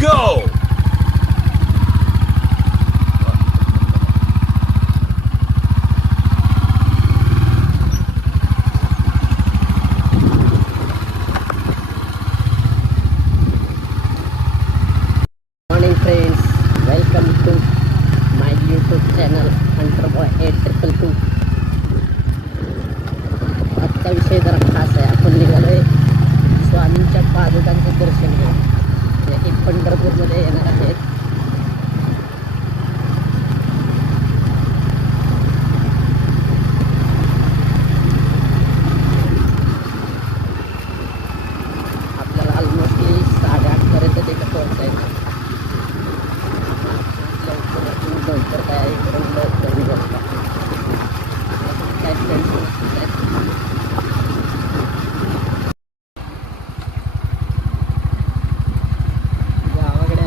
go! Morning friends, welcome to my YouTube channel HunterBoy8222. आजचा विषय जरा खास आहे. आपण निघालोय स्वामींच्या पादुकांचं दर्शन घेऊन, जे की पंढरपूरमध्ये येणार आहेत. आपल्याला ऑलमोस्टली 8:30 पर्यंत तिथे पोहोचायचं. लवकर तयारी करून लवकर निघायचं. काय गावाकडे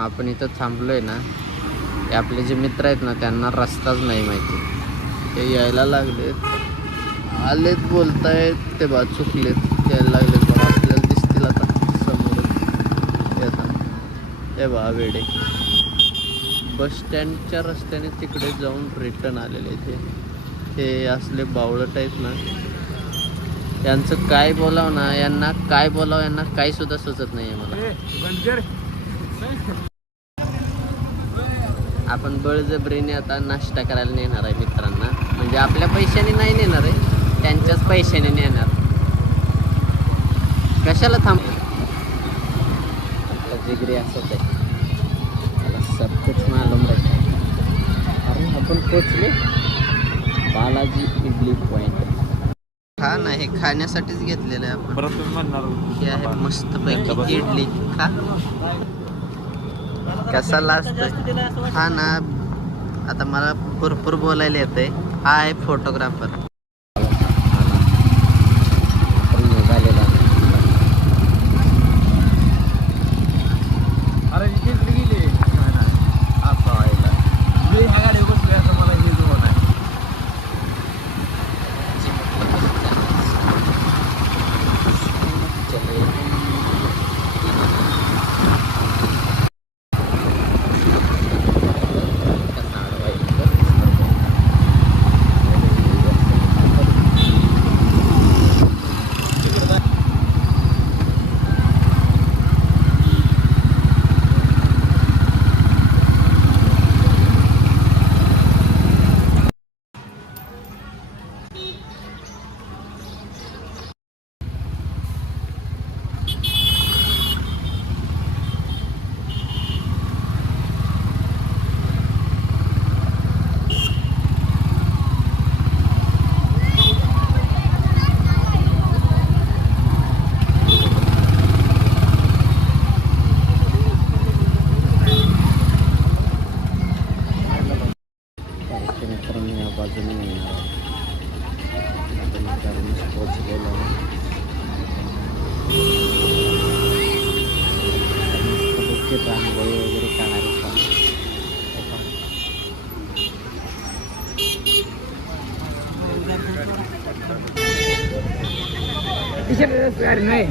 मित्रांनो आपण इथं थांबलोय ना, हे आपले जे मित्र आहेत ना त्यांना रस्ताच नाही माहिती. ते यायला लागलेत, आलेत बोलतायत, ते बा चुकलेत, यायला लागलेत बघा. आपल्याला दिसतील आता समोर येतात ते बा वेडे. बस स्टँडच्या रस्त्याने तिकडे जाऊन रिटर्न आलेले ते असले बावळट आहेत ना. यांचं काय बोलावं ना, यांना काय बोलावं, यांना काही सुद्धा सुचत नाही आहे मला. आपण बळजबरीने आता नाश्ता करायला नेणार आहे मित्रांना. म्हणजे आपल्या पैशाने नाही नेणार आहे, त्यांच्याच पैशाने नेणार. कशाला थांब, आपला जिगरी असंच आहे, मला सब कुछ मालूम आहे. अरे आपण पोचलो बालाजी इडली पॉइंट. हा ना, हे खाण्यासाठीच घेतलेलं आहे आपण. परत तुम्ही म्हणणार हे आहे मस्त पैकी इडली. खा कसा लागतोय. हा ना, आता मला भरपूर बोलायला येतंय. हा आहे फोटोग्राफर. निघालेला अरे गेली आता व्हायला मी ह्या गाडी बसलोय असं मला हे होणार. बाजूने मिळणार पोचलेलं रांगोळी वगैरे काढायला नाही.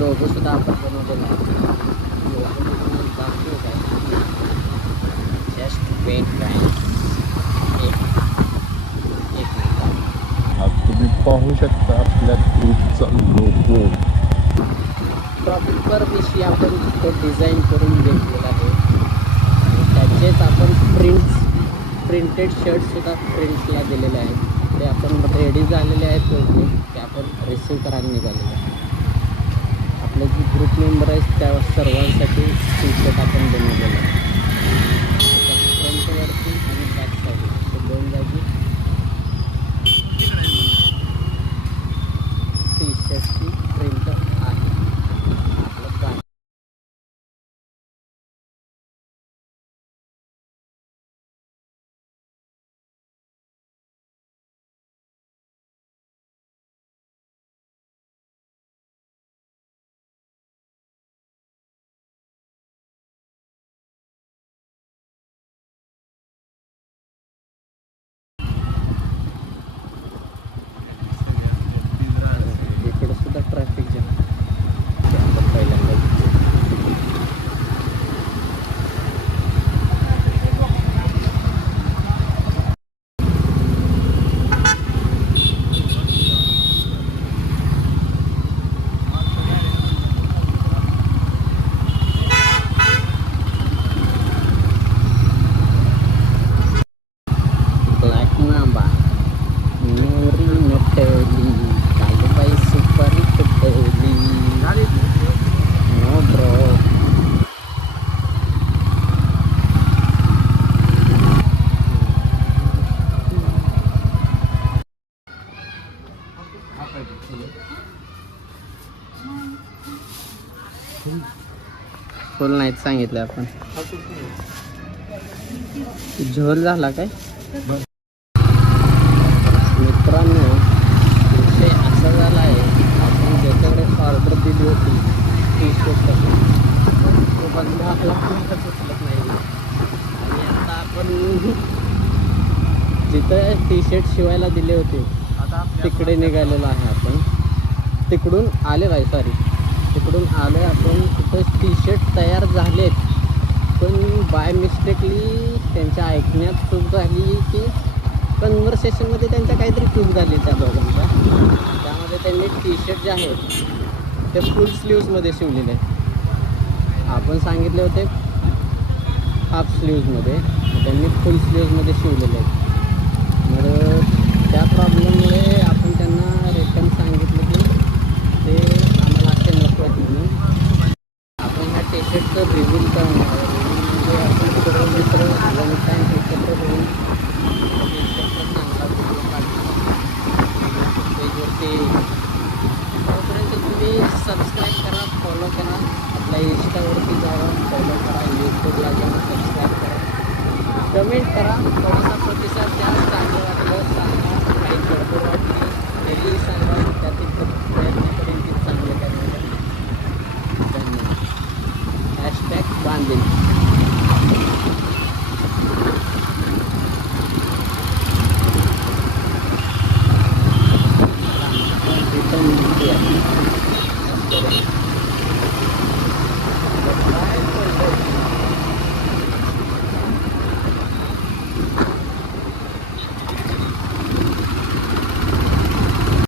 लोगो सुद्धा आपण बनवलेला आहे. लोगो दाखवू काय, जस्ट वेट गाईस, एक मिनिट. आज तुम्ही पाहू शकता आपल्या ग्रुपचा लोगो. प्रॉपर विषयी आपण तो डिझाईन करून घेतलेला आहे आणि त्याचेच आपण प्रिंटेड शर्टसुद्धा प्रिंटला दिलेले आहेत. ते आपण रेडी झालेले आहेत बोलतो ते आपण रिसीव करायला निघालेले आहे. आपले जे ग्रुप मेंबर आहेत त्या सर्वांसाठी टी शर्ट आपण बनवलेलं आहे. फ्रंटवरती आणि बॅक साईड दोन जागी टी शर्टची प्रिंट आहे. आपलं ब्रँड इकडं सुद्धा ट्रॅफिक जाम ते आपण पहिल्यांदा ब्लॅक मांबा नोरी नटली कालबाई सुपारी तुटली. No bro. फुल नाहीत सांगितलं आपण. झोल झाला काय मित्रांनो? विषय असा झाला आहे, आपण ज्याच्याकडे ऑर्डर दिली होती टी शर्ट तो बंद आपला कोणताच उचलत नाही. आणि आता आपण जिथं टी शर्ट शिवायला दिले होते तिकडे निघालेलो आहे. आपण तिकडून आले बाई सॉरी तिकडून आलो आहे आपण. तिथं टी शर्ट तयार झालेत पण बाय मिस्टेकली त्यांच्या ऐकण्यात चूक झाली की कन्व्हर्सेशनमध्ये त्यांच्या काहीतरी चूक झाली त्या दोघांच्या. त्यामध्ये त्यांनी टी शर्ट जे आहेत ते फुल स्लीव्समध्ये शिवलेले आहेत. आपण सांगितले होते हाफ स्लीव्समध्ये, त्यांनी फुल स्लीव्समध्ये शिवलेले आहेत. मग त्या प्रॉब्लेममुळे आपण त्यांना रिटर्न सांगितलं की ते आम्हाला असे नको आहेत म्हणून. आपण ह्या टी शर्टचं रिव्ह्यू करणार म्हणजे आपण तिकडं दुसरं वन टाईम एकत्र होऊन टी शर्टचा चांगला व्हिडिओ काढणार पेजवरती. तोपर्यंत तुम्ही सबस्क्राईब करा, फॉलो करा, आपल्या इंस्टावरती जावा फॉलो करा, यूट्यूबला जाऊन सबस्क्राईब करा, कमेंट करा.